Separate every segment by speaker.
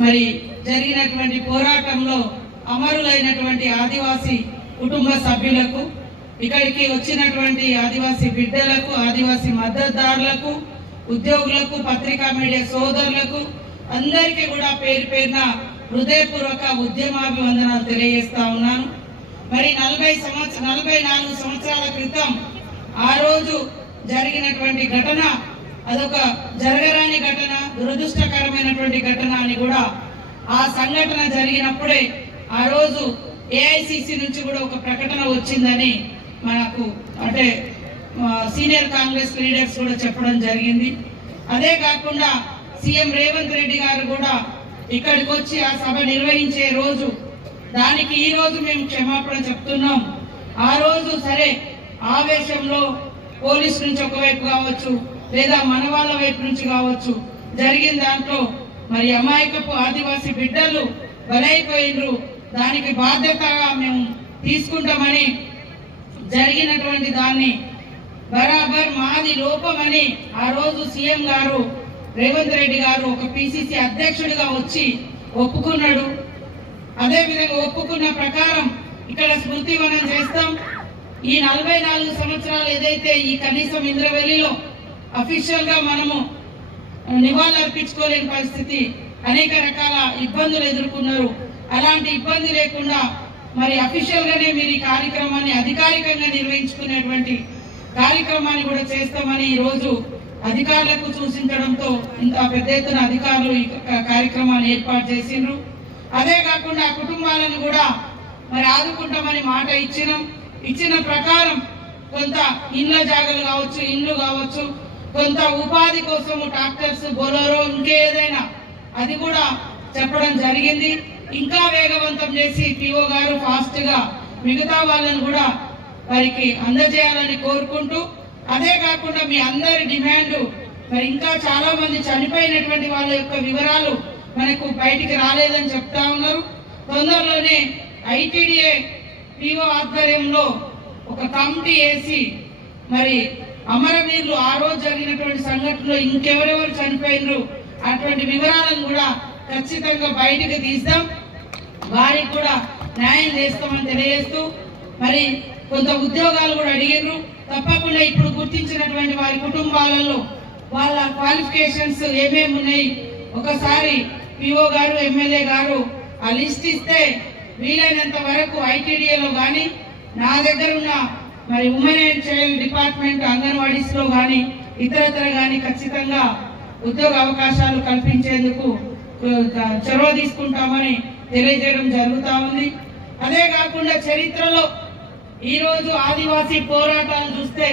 Speaker 1: మరి జరిగినటువంటి పోరాటంలో అమరులైనటువంటి ఆదివాసీ కుటుంబ సభ్యులకు ఇక్కడికి వచ్చినటువంటి ఆదివాసీ బిడ్డలకు ఆదివాసీ మద్దతుదారులకు ఉద్యోగులకు పత్రికా మీడియా సోదరులకు అందరికీ కూడా పేరు పేరున హృదయపూర్వక ఉద్యమాభివందనాలు తెలియజేస్తా ఉన్నాను. మరి నలభై సంవత్సరం నలభై నాలుగు సంవత్సరాల క్రితం ఆ రోజు జరిగినటువంటి ఘటన అదొక జరగరాని ఘటన దురదృష్టకరమైనటువంటి ఘటన అని కూడా ఆ సంఘటన జరిగినప్పుడే ఆ రోజు ఏఐసిసి నుంచి కూడా ఒక ప్రకటన వచ్చిందని మనకు అంటే సీనియర్ కాంగ్రెస్ లీడర్స్ కూడా చెప్పడం జరిగింది. అదే కాకుండా సీఎం రేవంత్ రెడ్డి గారు కూడా ఇక్కడికి వచ్చి ఆ సభ నిర్వహించే రోజు దానికి ఈ రోజు మేము క్షమాపణ చెప్తున్నాం. ఆ రోజు సరే ఆవేశంలో పోలీస్ నుంచి ఒకవైపు కావచ్చు లేదా మన వాళ్ళ వైపు నుంచి కావచ్చు జరిగిన దాంట్లో మరి అమాయకపు ఆదివాసీ బిడ్డలు బలైపోయినరు. దానికి బాధ్యతగా మేము తీసుకుంటామని జరిగినటువంటి దాన్ని బరాబర్ మాది లోపమని ఆ రోజు సీఎం గారు రేవంత్ రెడ్డి గారు ఒక పిసిసి అధ్యక్షుడిగా వచ్చి ఒప్పుకున్నాడు. అదే విధంగా ఒప్పుకున్న ప్రకారం ఇక్కడ స్మృతి వనం చేస్తాం. ఈ నలభై నాలుగు సంవత్సరాలు ఏదైతే ఈ కనీసం ఇంద్రవెల్లిలో అఫీషియల్గా మనము నివాళులర్పించుకోలేని పరిస్థితి అనేక రకాల ఇబ్బందులు ఎదుర్కొన్నారు. అలాంటి ఇబ్బంది లేకుండా మరి అఫీషియల్ గానే మీరు ఈ కార్యక్రమాన్ని అధికారికంగా నిర్వహించుకునేటువంటి కార్యక్రమాన్ని కూడా చేస్తామని ఈ రోజు అధికారులకు సూచించడంతో ఇంత పెద్ద ఎత్తున అధికారులు ఈ కార్యక్రమాన్ని ఏర్పాటు చేసిండ్రు. అదే కాకుండా కుటుంబాలను కూడా మరి ఆదుకుంటామని మాట ఇచ్చినాం. ఇచ్చిన ప్రకారం కొంత ఇండ్ల జాగలు కావచ్చు ఇండ్లు కావచ్చు కొంత ఉపాధి కోసము ట్రాక్టర్స్ బొలరో ఇంకేదైనా అది కూడా చెప్పడం జరిగింది. ఇంకా వేగవంతం చేసి పిఓ గారు ఫాస్ట్గా మిగతా వాళ్ళని కూడా వారికి అందజేయాలని కోరుకుంటూ అదే కాకుండా మీ అందరి డిమాండ్ మరి ఇంకా చాలా మంది చనిపోయినటువంటి వాళ్ళ యొక్క వివరాలు మనకు బయటికి రాలేదని చెప్తా ఉన్నారు. తొందరలోనే ఐటీడీఏ పీఓ ఆధ్వర్యంలో ఒక కమిటీ వేసి మరి అమరవీరులు ఆ రోజు జరిగినటువంటి సంఘటనలో ఇంకెవరెవరు చనిపోయినరు అటువంటి వివరాలను కూడా ఖచ్చితంగా బయటకు తీస్తాం వారికి కూడా న్యాయం చేస్తామని తెలియజేస్తూ మరి కొంత ఉద్యోగాలు కూడా అడిగారు తప్పకుండా ఇప్పుడు గుర్తించినటువంటి వారి కుటుంబాలలో వాళ్ళ క్వాలిఫికేషన్స్ ఏమేమి ఉన్నాయి? ఒకసారి పిఓ గారు ఎమ్మెల్యే గారు ఆ లిస్ట్ ఇస్తే వీలైనంత వరకు ఐటీడీఏలో కానీ నా దగ్గర ఉన్న మరి ఉమెన్ అండ్ చైల్డ్ డిపార్ట్మెంట్ అంగన్వాడీస్లో కానీ ఇతరత్ర కానీ ఖచ్చితంగా ఉద్యోగ అవకాశాలు కల్పించేందుకు చొరవ తీసుకుంటామని తెలియజేయడం జరుగుతా ఉంది. అదే కాకుండా చరిత్రలో ఈరోజు ఆదివాసీ పోరాటాలు చూస్తే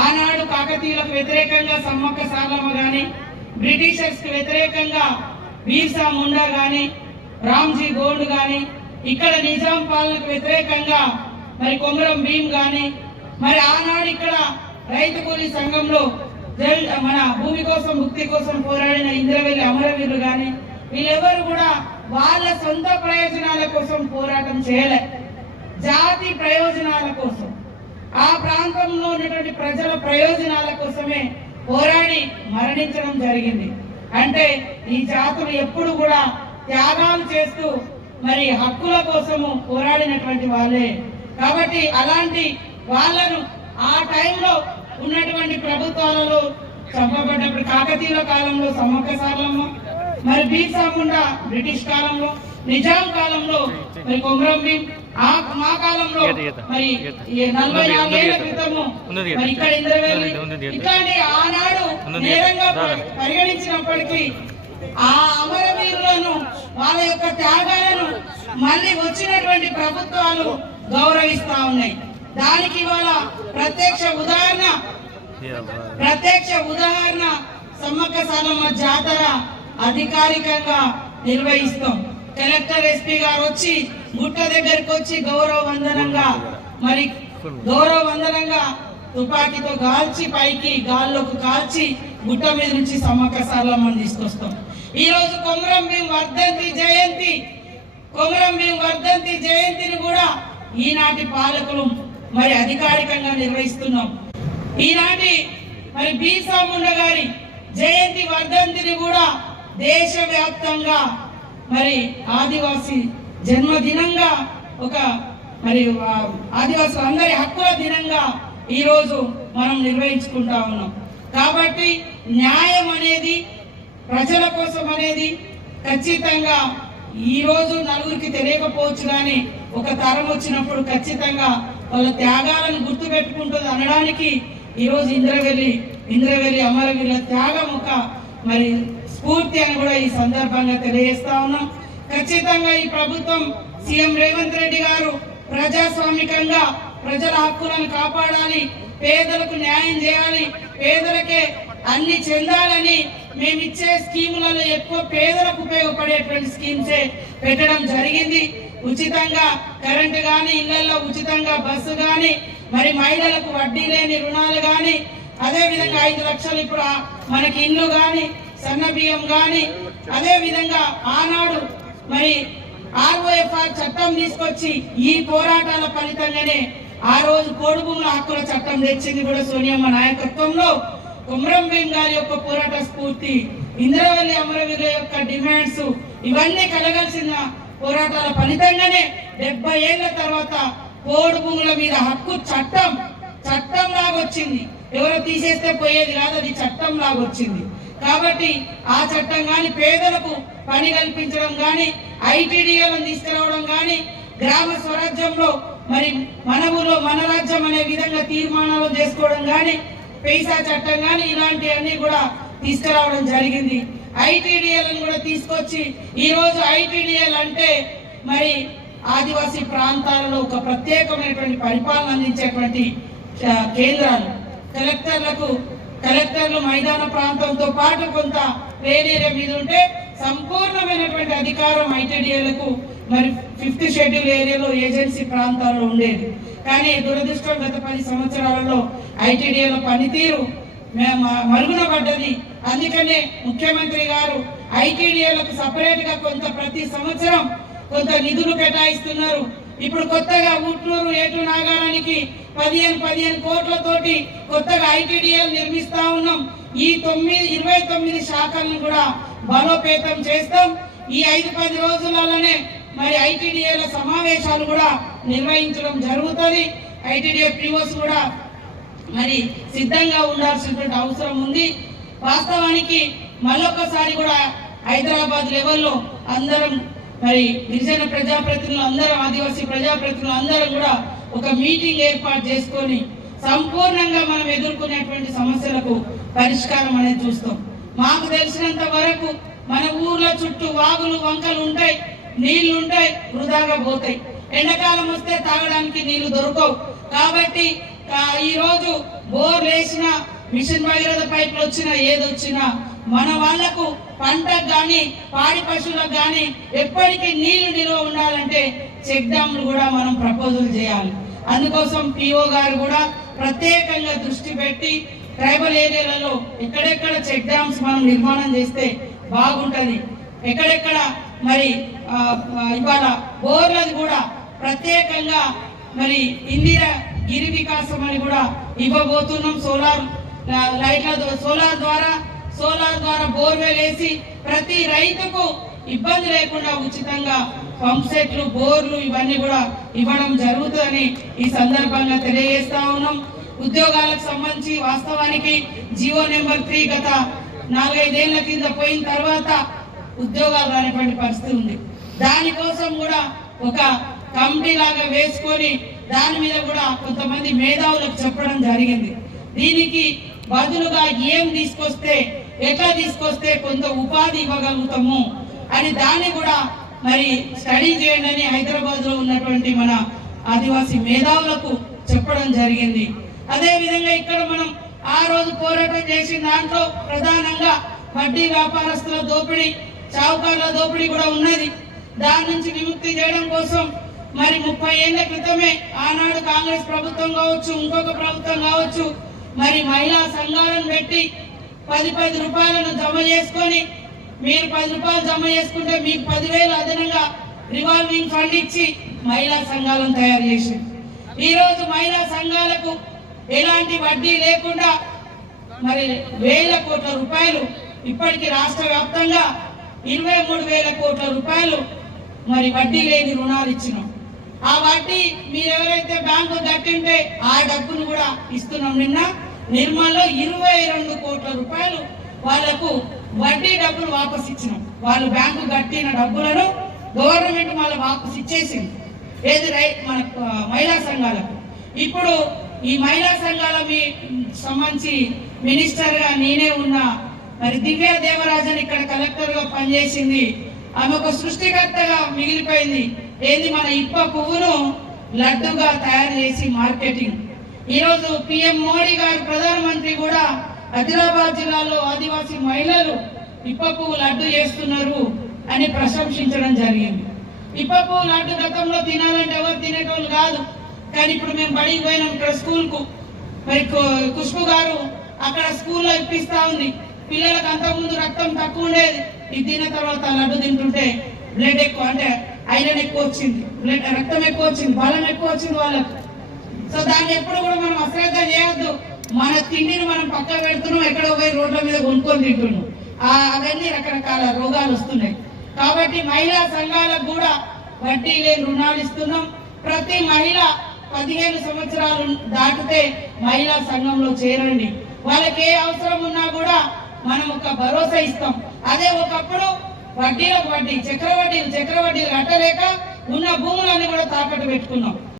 Speaker 1: ఆనాడు కాకతీయులకు వ్యతిరేకంగా సమ్మక్క సారలమ్మ కానీ బ్రిటిషర్స్కి వ్యతిరేకంగా వీర్సా ముండా గాని రామ్జీ గోండ్ గాని ఇక్కడ నిజాం పాలనకు వ్యతిరేకంగా మరి కొమరం భీం గాని మరి ఆనాడు ఇక్కడ రైతు కూలీ సంఘంలో మన భూమి కోసం ముక్తి కోసం పోరాడిన ఇంద్రవెల్లి అమరవీరులు గాని వీళ్ళెవరు కూడా వాళ్ళ సొంత ప్రయోజనాల కోసం పోరాటం చేయలే. జాతి ప్రయోజనాల కోసం. ఆ ప్రాంతంలో ఉన్నటువంటి ప్రజల ప్రయోజనాల కోసమే పోరాడి మరణించడం జరిగింది. అంటే ఈ జాతులు ఎప్పుడు కూడా త్యాగాలు చేస్తూ మరి హక్కుల కోసము పోరాడినటువంటి వాళ్ళే. కాబట్టి అలాంటి వాళ్ళను ఆ టైంలో ఉన్నటువంటి ప్రభుత్వాలలో చంపబడ్డప్పుడు కాకతీయుల కాలంలో సమ్మక్క సార్లమ్మ మరి బీర్సాముండ బ్రిటిష్ కాలంలో నిజాం కాలంలో మరి కొమరం భీం మా కాలంలో మరి ఈ నలభై నాలుగేళ్ళ క్రితము మరి ఇక్కడ ఇంద్రవేలి ఇట్లాంటి ఆనాడు నేరంగా పరి- పరిగణించినప్పటికీ ఆ అమరవీరులను వాళ్ళ యొక్క త్యాగాలను మళ్ళీ వచ్చినటువంటి ప్రభుత్వాలు గౌరవిస్తా ఉన్నాయి. దానికి ఇవాళ ప్రత్యక్ష ఉదాహరణ. ప్రత్యక్ష ఉదాహరణ సమ్మక్క సారమ్మ జాతర అధికారికంగా నిర్వహిస్తాం. కలెక్టర్ ఎస్పీ గారు వచ్చి గుట్ట దగ్గరకు వచ్చి గౌరవ వందనంగా మరి గౌరవ వందనంగా తుపాకీతో కాల్చి పైకి గాల్లోకి కాల్చి గుట్ట మీద నుంచి సమ్మక్క సారలమ్మని తీసుకొస్తాం. ఈ రోజు కొమరం భీం వర్ధంతి జయంతి కొమరం భీం వర్ధంతి జయంతిని కూడా ఈనాటి పాలకులు మరి అధికారికంగా నిర్వహిస్తున్నాం. ఈనాటి మరి బీసా ముండ గారి జయంతి వర్ధంతిని కూడా దేశవ్యాప్తంగా మరి ఆదివాసి జన్మదినంగా ఒక మరి ఆ, ఆదివాసులందరి హక్కుల దినంగా ఈరోజు మనం నిర్వహించుకుంటా ఉన్నాం. కాబట్టి న్యాయం అనేది ప్రజల కోసం అనేది ఖచ్చితంగా ఈ రోజు నలుగురికి తెలియకపోవచ్చు కానీ ఒక తరం వచ్చినప్పుడు ఖచ్చితంగా వాళ్ళ త్యాగాలను గుర్తు పెట్టుకుంటుంది అనడానికి ఈరోజు ఇంద్రవెల్లి ఇంద్రవెల్లి అమరవీరుల త్యాగం ఒక మరి స్ఫూర్తి అని కూడా ఈ సందర్భంగా తెలియజేస్తా ఉన్నాం. ఖచ్చితంగా ఈ ప్రభుత్వం సీఎం రేవంత్ రెడ్డి గారు ప్రజాస్వామికంగా ప్రజల హక్కులను కాపాడాలి పేదలకు న్యాయం చేయాలి పేదలకే అన్ని చెందాలని మేము ఇచ్చే స్కీములలో ఎక్కువ పేదలకు ఉపయోగపడేటువంటి స్కీమ్సే పెట్టడం జరిగింది. ఉచితంగా కరెంటు కానీ ఇళ్ళలో ఉచితంగా బస్సు కానీ మరి మహిళలకు వడ్డీ లేని రుణాలు కానీ అదేవిధంగా ఐదు లక్షలు ఇప్పుడు మనకి ఇల్లు కానీ సన్న బియ్యం గాని అదే విధంగా ఆనాడు మరి ఆర్ఓఎఫ్ఆర్ చట్టం తీసుకొచ్చి ఈ పోరాటాల ఫలితంగానే ఆ రోజు కోడి హక్కుల చట్టం తెచ్చింది కూడా సోనియమ్మ నాయకత్వంలో. కుమ్రం బెంగాల్ యొక్క పోరాట స్ఫూర్తి ఇంద్రవల్లి అమరవీరుల యొక్క డిమాండ్స్ ఇవన్నీ కలగాల్సిన పోరాటాల ఫలితంగానే డెబ్బై ఏళ్ళ తర్వాత కోడి మీద హక్కు చట్టం చట్టం లాగొచ్చింది. ఎవరో తీసేస్తే పోయేది కాదు అది చట్టం లాగా వచ్చింది. కాబట్టి ఆ చట్టం కానీ పేదలకు పని కల్పించడం కానీ ఐటీడీఏలను తీసుకురావడం కానీ గ్రామ స్వరాజ్యంలో మరి మన ఊళ్ళో మన రాజ్యం అనే విధంగా తీర్మానాలు చేసుకోవడం కానీ పైసా చట్టం కానీ ఇలాంటివన్నీ కూడా తీసుకురావడం జరిగింది. ఐటీడీఏలను కూడా తీసుకొచ్చి ఈరోజు రోజు ఐటీడీఏలు అంటే మరి ఆదివాసీ ప్రాంతాలలో ఒక ప్రత్యేకమైనటువంటి పరిపాలన అందించేటువంటి కేంద్రాలు. కలెక్టర్లకు కలెక్టర్లు మైదాన ప్రాంతంతో పాటు కొంత ఏరియా మీద ఉంటే సంపూర్ణమైనటువంటి అధికారం ఐటీడీఏలకు మరి ఫిఫ్త్ షెడ్యూల్ ఏరియాలో ఏజెన్సీ ప్రాంతాల్లో ఉండేది. కానీ దురదృష్టం గత పది సంవత్సరాలలో ఐటీడీఏల పనితీరు మే- మరుగున పడ్డది. అందుకనే ముఖ్యమంత్రి గారు ఐటీడీఏలకు సపరేట్గా కొంత ప్రతి సంవత్సరం కొంత నిధులు కేటాయిస్తున్నారు. ఇప్పుడు కొత్తగా గుట్టూరు ఏటు నాగారానికి పదిహేను పదిహేను కోట్లతోటి కొత్తగా ఐటీడీఎల్ నిర్మిస్తా ఉన్నాం. ఈ తొమ్మిది ఇరవై తొమ్మిది శాఖలను కూడా బలోపేతం చేస్తాం. ఈ ఐదు పది రోజులలోనే మరి ఐటీడీఏల సమావేశాలు కూడా నిర్వహించడం జరుగుతుంది. ఐటీడీఏ పిఓస్ కూడా మరి సిద్ధంగా ఉండాల్సినటువంటి అవసరం ఉంది. వాస్తవానికి మళ్ళొకసారి కూడా హైదరాబాద్ లెవెల్లో అందరం మరి గిరిజన ప్రజాప్రతినిధులు అందరూ ఆదివాసీ ప్రజాప్రతినిధులు అందరూ కూడా ఒక మీటింగ్ ఏర్పాటు చేసుకొని సంపూర్ణంగా మనం ఎదుర్కొనేటువంటి సమస్యలకు పరిష్కారం అనేది చూస్తాం. మాకు తెలిసినంత వరకు మన ఊర్ల చుట్టూ వాగులు వంకలు ఉంటాయి నీళ్ళు ఉంటాయి వృధాగా పోతాయి. ఎండాకాలం వస్తే తాగడానికి నీళ్ళు దొరకవు. కాబట్టి ఈరోజు ఈ రోజు బోర్ వేసిన మిషన్ భగీరథ పైపులు వచ్చినా ఏది వచ్చినా మన వాళ్ళకు పంటకు కానీ పాడి పశువులకు కానీ ఎప్పటికీ నీళ్ళు నిల్వ ఉండాలంటే చెక్ డ్యామ్లు కూడా మనం ప్రపోజల్ చేయాలి. అందుకోసం పిఓ గారు కూడా ప్రత్యేకంగా దృష్టి పెట్టి ట్రైబల్ ఏరియాలలో ఎక్కడెక్కడ చెక్ డ్యామ్స్ మనం నిర్మాణం చేస్తే బాగుంటుంది. ఎక్కడెక్కడ మరి ఇవాళ బోర్లది కూడా ప్రత్యేకంగా మరి ఇందిరా గిరి వికాసం అని కూడా ఇవ్వబోతున్నాం. సోలార్ లైట్ల సోలార్ ద్వారా సోలార్ ద్వారా బోర్వెల్ వేసి ప్రతి రైతుకు ఇబ్బంది లేకుండా ఉచితంగా పంప్ సెట్లు బోర్లు ఇవన్నీ కూడా ఇవ్వడం జరుగుతుందని ఈ సందర్భంగా తెలియజేస్తా ఉన్నాం. ఉద్యోగాలకు సంబంధించి వాస్తవానికి జియో నెంబర్ త్రీ గత నాలుగైదేళ్ళ కింద పోయిన తర్వాత ఉద్యోగాలు రానటువంటి పరిస్థితి ఉంది. దానికోసం కూడా ఒక కమిటీ లాగా వేసుకొని దాని మీద కూడా కొంతమంది మేధావులకు చెప్పడం జరిగింది. దీనికి బదులుగా ఏం తీసుకొస్తే ఎట్లా తీసుకొస్తే కొంత ఉపాధి ఇవ్వగలుగుతాము అని దాన్ని కూడా మరి స్టడీ చేయండి అని హైదరాబాద్లో ఉన్నటువంటి మన ఆదివాసీ మేధావులకు చెప్పడం జరిగింది. అదే విధంగా ఇక్కడ మనం ఆ రోజు పోరాటం చేసిన దాంట్లో ప్రధానంగా వడ్డీ వ్యాపారస్తుల దోపిడీ చౌకార్ల దోపిడీ కూడా ఉన్నది. దాని నుంచి విముక్తి చేయడం కోసం మరి ముప్పై ఏళ్ళ క్రితమే ఆనాడు కాంగ్రెస్ ప్రభుత్వం కావచ్చు ఇంకొక ప్రభుత్వం కావచ్చు మరి మహిళా సంఘాలను పెట్టి పది పది రూపాయలను జమ చేసుకొని మీరు పది రూపాయలు జమ చేసుకుంటే మీకు పదివేలు అదనంగా రివాల్వింగ్ ఫండ్ ఇచ్చి మహిళా సంఘాలను తయారు చేసింది ఈరోజు మహిళా సంఘాలకు ఎలాంటి వడ్డీ లేకుండా మరి వేల కోట్ల రూపాయలు ఇప్పటికి రాష్ట్ర వ్యాప్తంగా ఇరవై మూడు వేల కోట్ల రూపాయలు మరి వడ్డీ లేని రుణాలు ఇచ్చినాం. ఆ వడ్డీ మీరు ఎవరైతే బ్యాంకు కట్టింటే ఆ డబ్బును కూడా ఇస్తున్నాం. నిన్న నిర్మల్లో ఇరవై రెండు కోట్ల రూపాయలు వాళ్ళకు వడ్డీ డబ్బులు వాపసు ఇచ్చినాం. వాళ్ళు బ్యాంకు కట్టిన డబ్బులను గవర్నమెంట్ మళ్ళీ వాపసు ఇచ్చేసింది. ఏది రై- మన మహిళా సంఘాలకు. ఇప్పుడు ఈ మహిళా సంఘాల మీ సంబంధించి మినిస్టర్గా నేనే ఉన్నా మరి దివ్య దేవరాజన్ ఇక్కడ కలెక్టర్గా పనిచేసింది. ఆమె ఒక సృష్టికర్తగా మిగిలిపోయింది. ఏంది మన ఇప్ప పువ్వును లడ్డుగా తయారు చేసి మార్కెటింగ్. ఈరోజు పిఎం మోడీ గారు ప్రధానమంత్రి కూడా ఆదిలాబాద్ జిల్లాలో ఆదివాసీ మహిళలు ఇప్ప లడ్డు చేస్తున్నారు అని ప్రశంసించడం జరిగింది. ఇప్ప లడ్డు గతంలో తినాలంటే ఎవరు తినేటోళ్ళు కాదు. కానీ ఇప్పుడు మేము బడికి పోయినాం ఇక్కడ స్కూల్కు మరి కు- ఖుష్బు గారు అక్కడ స్కూల్లో ఇప్పిస్తా ఉంది. పిల్లలకు అంతకుముందు రక్తం తక్కువ ఉండేది. ఇది తిన్న తర్వాత లడ్డు తింటుంటే బ్లడ్ ఎక్కువ అంటే ఐరన్ ఎక్కువ వచ్చింది. బ్లడ్ రక్తం ఎక్కువ వచ్చింది బలం ఎక్కువ వచ్చింది వాళ్ళకు. సో దాన్ని ఎప్పుడు కూడా మనం అశ్రద్ధ చేయొద్దు. మన తిండిని మనం పక్క పెడుతున్నాం ఎక్కడో పోయి రోడ్ల మీద కొనుక్కొని తింటున్నాం. అవన్నీ రకరకాల రోగాలు వస్తున్నాయి. కాబట్టి మహిళా సంఘాలకు కూడా వడ్డీ లేని రుణాలు ఇస్తున్నాం. ప్రతి మహిళ పదిహేను సంవత్సరాలు దాటితే మహిళా సంఘంలో చేరండి. వాళ్ళకి ఏ అవసరం ఉన్నా కూడా మనం ఒక భరోసా ఇస్తాం. అదే ఒకప్పుడు వడ్డీలకు వడ్డీ చక్రవడ్డీలు చక్రవడ్డీలు కట్టలేక ఉన్న భూములన్నీ కూడా తాకట్టు పెట్టుకున్నాం.